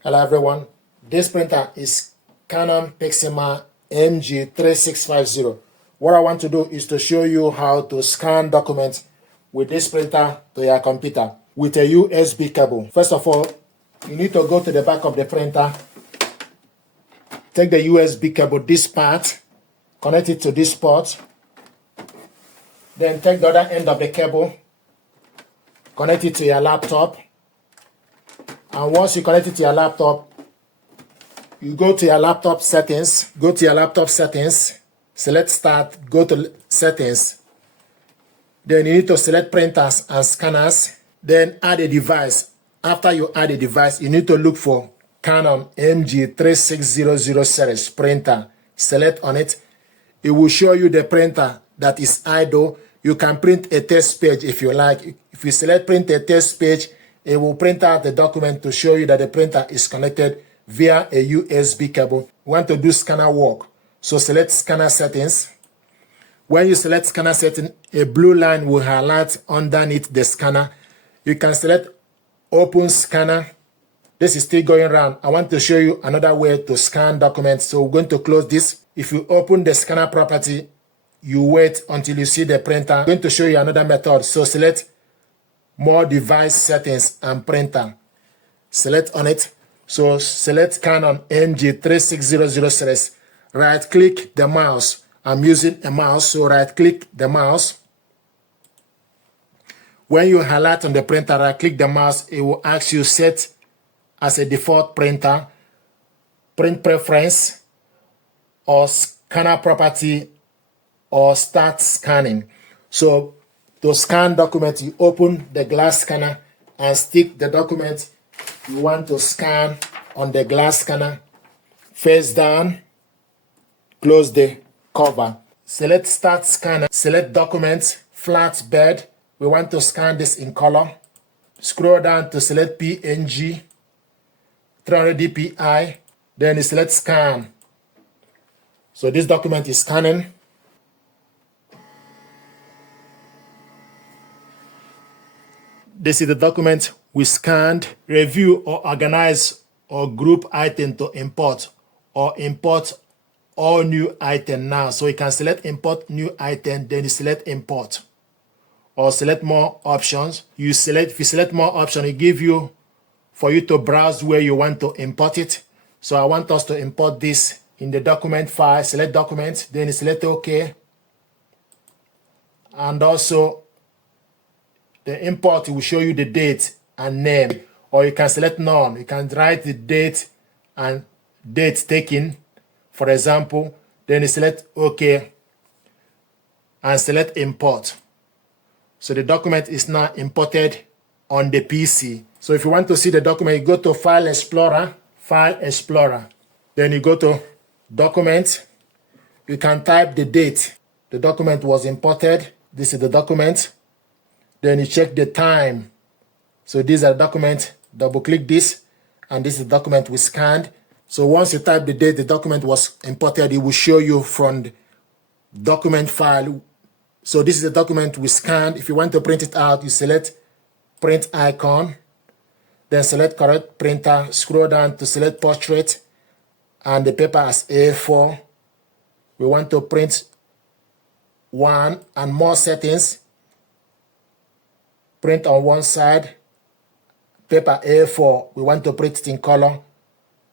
Hello everyone, this printer is Canon MG3600. What I want to do is to show you how to scan documents with this printer to your computer with a USB cable. First of all, you need to go to the back of the printer, take the USB cable, this part, connect it to this port, then take the other end of the cable, connect it to your laptop. And once you connect it to your laptop, you go to your laptop settings, select Start, go to Settings. Then you need to select Printers and Scanners, then add a device. After you add a device, you need to look for Canon MG3600 series printer. Select on it. It will show you the printer that is idle. You can print a test page if you like. If you select Print a test page, it will print out the document to show you that the printer is connected via a USB cable. We want to do scanner work. So select Scanner Settings. When you select Scanner Settings, a blue line will highlight underneath the scanner. You can select Open Scanner. This is still going around. I want to show you another way to scan documents. So we're going to close this. If you open the scanner property, you wait until you see the printer. I'm going to show you another method. So select More Device Settings and Printer. Select on it. So select Canon MG3600 series. Right click the mouse. I'm using a mouse, so right click the mouse. When you highlight on the printer, right click the mouse, it will ask you set as a default printer, print preference, or scanner property, or start scanning. So to scan document, you open the glass scanner and stick the document you want to scan on the glass scanner. Face down, close the cover. Select Start Scanner, select Documents, Flat Bed. We want to scan this in color. Scroll down to select PNG, 300 dpi, then you select Scan. So this document is scanning. This is the document we scanned. Review or organize or group item to import, or import all new item now. So you can select Import New Item, then you select Import, or select More Options. If you select More Options, it gives you for you to browse where you want to import it. So I want us to import this in the document file. Select Document, then you select OK, and also the import will show you the date and name, or you can select none. You can write the date and date taken, for example, then you select OK and select Import. So the document is now imported on the PC. So if you want to see the document, you go to File Explorer, then you go to Document. You can type the date the document was imported. This is the document. Then you check the time. So these are the documents. Double click this, and this is the document we scanned. So once you type the date the document was imported, it will show you from the document file. So this is the document we scanned. If you want to print it out, you select Print icon, then select Correct Printer, scroll down to select Portrait, and the paper as A4. We want to print one and more settings. Print on one side, paper A4, we want to print it in color.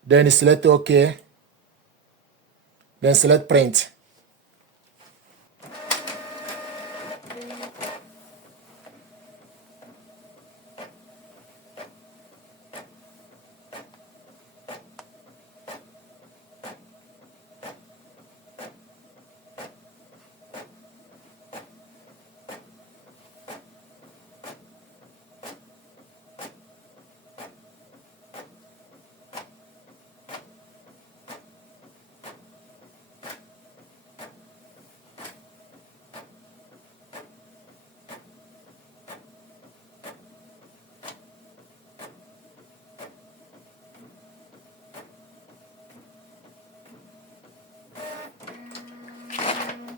Then select OK, then select Print.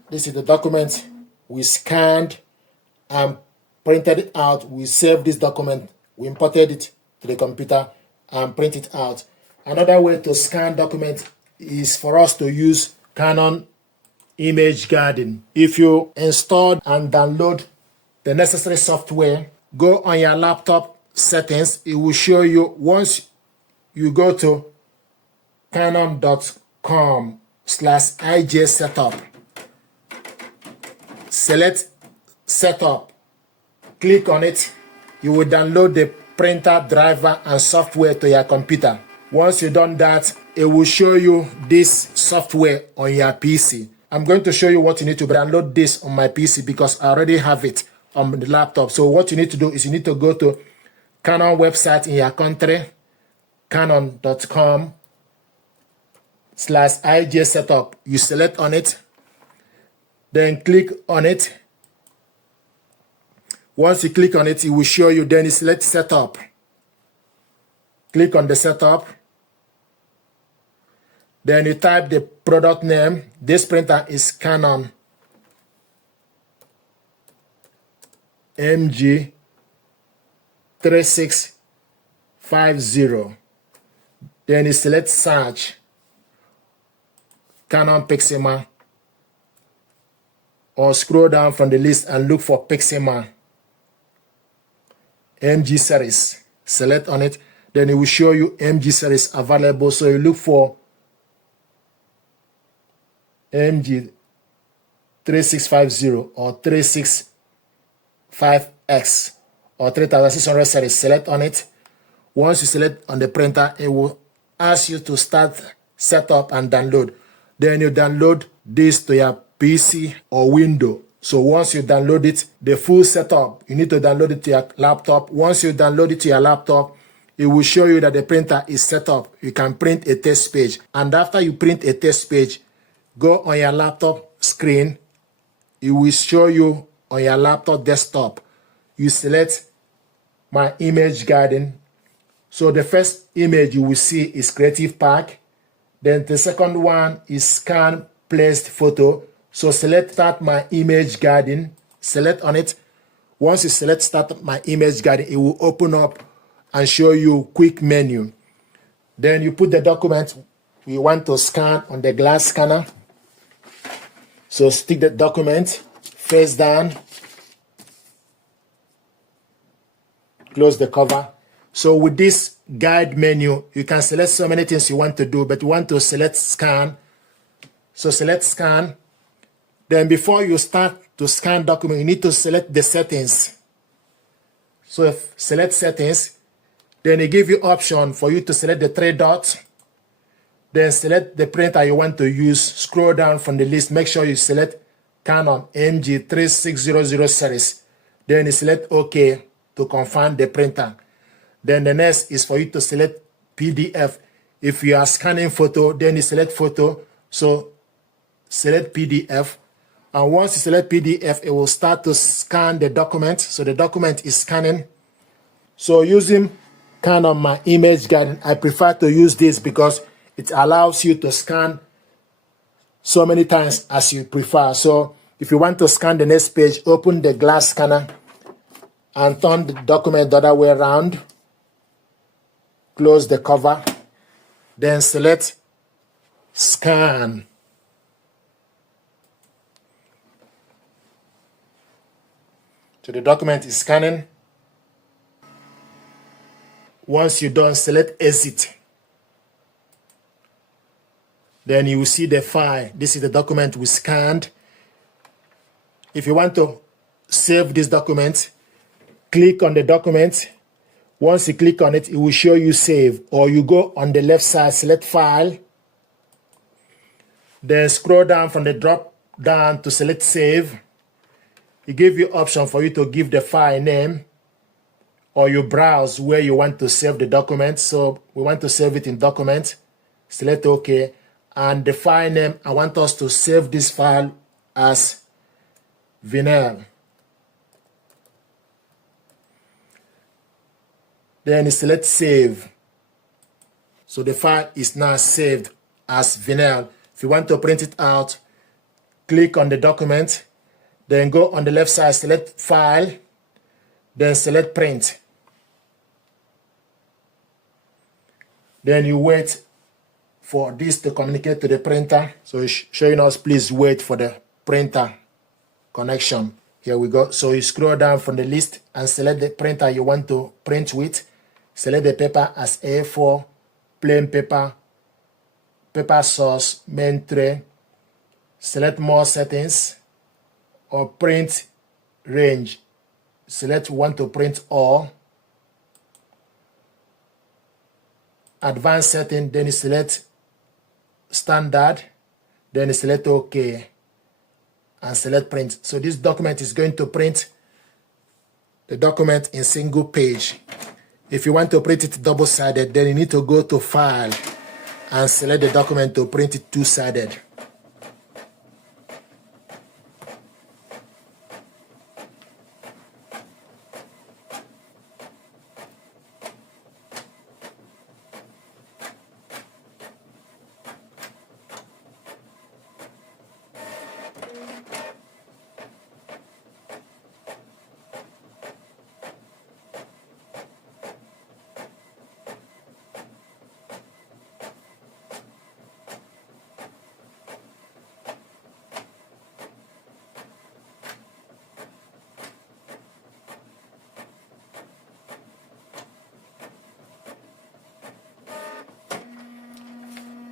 This is the document we scanned and printed it out. We saved this document, we imported it to the computer and print it out. Another way to scan document is for us to use Canon Image Garden. If you install and download the necessary software, go on your laptop settings. It will show you once you go to canon.com/ij setup. Select setup. Click on it. You will download the printer, driver, and software to your computer. Once you've done that, it will show you this software on your PC. I'm going to show you what you need to download this on my PC because I already have it on the laptop. So what you need to do is you need to go to Canon website in your country, canon.com/ij setup. You select on it, then click on it. Once you click on it, it will show you, then you select setup. Click on the setup. Then you type the product name. This printer is Canon MG3650. Then you select search, Canon Pixelma, or scroll down from the list and look for Pixelma MG series. Select on it. Then it will show you MG series available. So you look for MG3650 or 365X or 3600 series. Select on it. Once you select on the printer, it will ask you to start setup and download. Then you download this to your PC or window. So once you download it, the full setup, you need to download it to your laptop. Once you download it to your laptop, it will show you that the printer is set up. You can print a test page. And after you print a test page, go on your laptop screen. It will show you on your laptop desktop. You select my image garden. So the first image you will see is Creative Pack. Then the second one is Scan Placed Photo. So select Start My Image Garden. Select on it. Once you select Start My Image Garden, it will open up and show you quick menu. Then you put the document you want to scan on the glass scanner. So stick the document face down. Close the cover. So with this guide menu, you can select so many things you want to do, but you want to select scan. So select scan. Then before you start to scan document, you need to select the settings. So if select settings, then it gives you option for you to select the three dots. Then select the printer you want to use. Scroll down from the list. Make sure you select Canon MG3600 series. Then you select OK to confirm the printer. Then the next is for you to select PDF. If you are scanning photo, then you select photo. So select PDF. And once you select PDF, it will start to scan the document. So the document is scanning. So using Canon My Image Garden, I prefer to use this because it allows you to scan so many times as you prefer. So if you want to scan the next page, open the glass scanner and turn the document the other way around. Close the cover. Then select Scan. So the document is scanning. Once you're done, select Exit. Then you will see the file. This is the document we scanned. If you want to save this document, click on the document. Once you click on it, it will show you save. Or you go on the left side, select File. Then scroll down from the drop down to select Save. It gives you option for you to give the file name, or you browse where you want to save the document. So we want to save it in Document. Select OK. And the file name, I want us to save this file as vinyl. Then you select Save. So the file is now saved as vinyl. If you want to print it out, click on the document. Then go on the left side, select File. Then select Print. Then you wait for this to communicate to the printer. So it's showing us, please wait for the printer connection. Here we go. So you scroll down from the list and select the printer you want to print with. Select the paper as A4, plain paper, paper source, main tray. Select more settings or print range. Select want to print all. Advanced setting, then you select standard, then you select OK and select print. So this document is going to print the document in single page. If you want to print it double-sided, then you need to go to File and select the document to print it two-sided.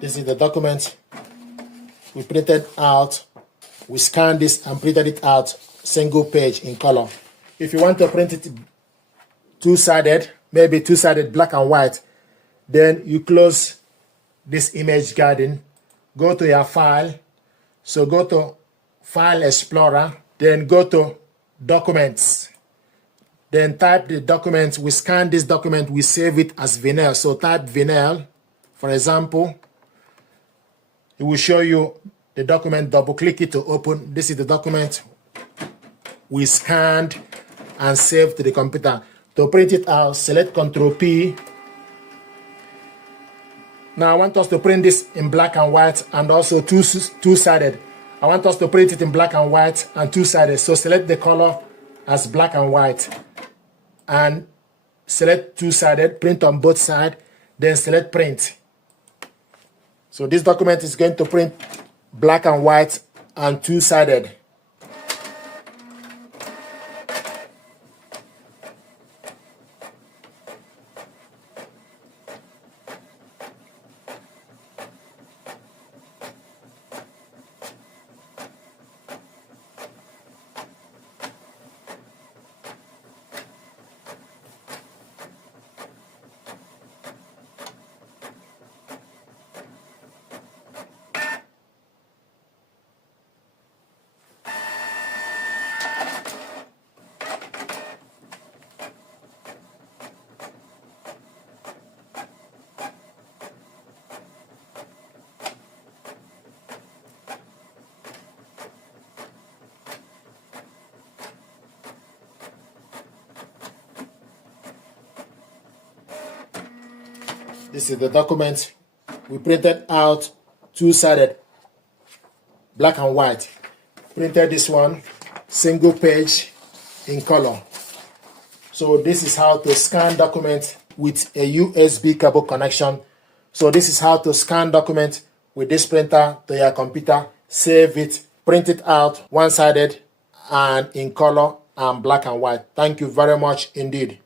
This is the document we printed out. We scanned this and printed it out single page in color. If you want to print it two-sided, maybe two-sided black and white, then you close this image garden, go to your file. So go to File Explorer, then go to Documents. Then type the document. We scan this document, we save it as vinyl. So type vinyl, for example. It will show you the document. Double click it to open. This is the document we scanned and saved to the computer. To print it out, select Ctrl P. Now I want us to print this in black and white and also two-sided. I want us to print it in black and white and two-sided. So select the color as black and white and select two-sided, print on both sides, then select print. So this document is going to print black and white and two-sided. This is the document we printed out two-sided, black and white. Printed this one, single page in color. So this is how to scan document with a USB cable connection. So this is how to scan document with this printer to your computer, save it, print it out one-sided and in color and black and white. Thank you very much indeed.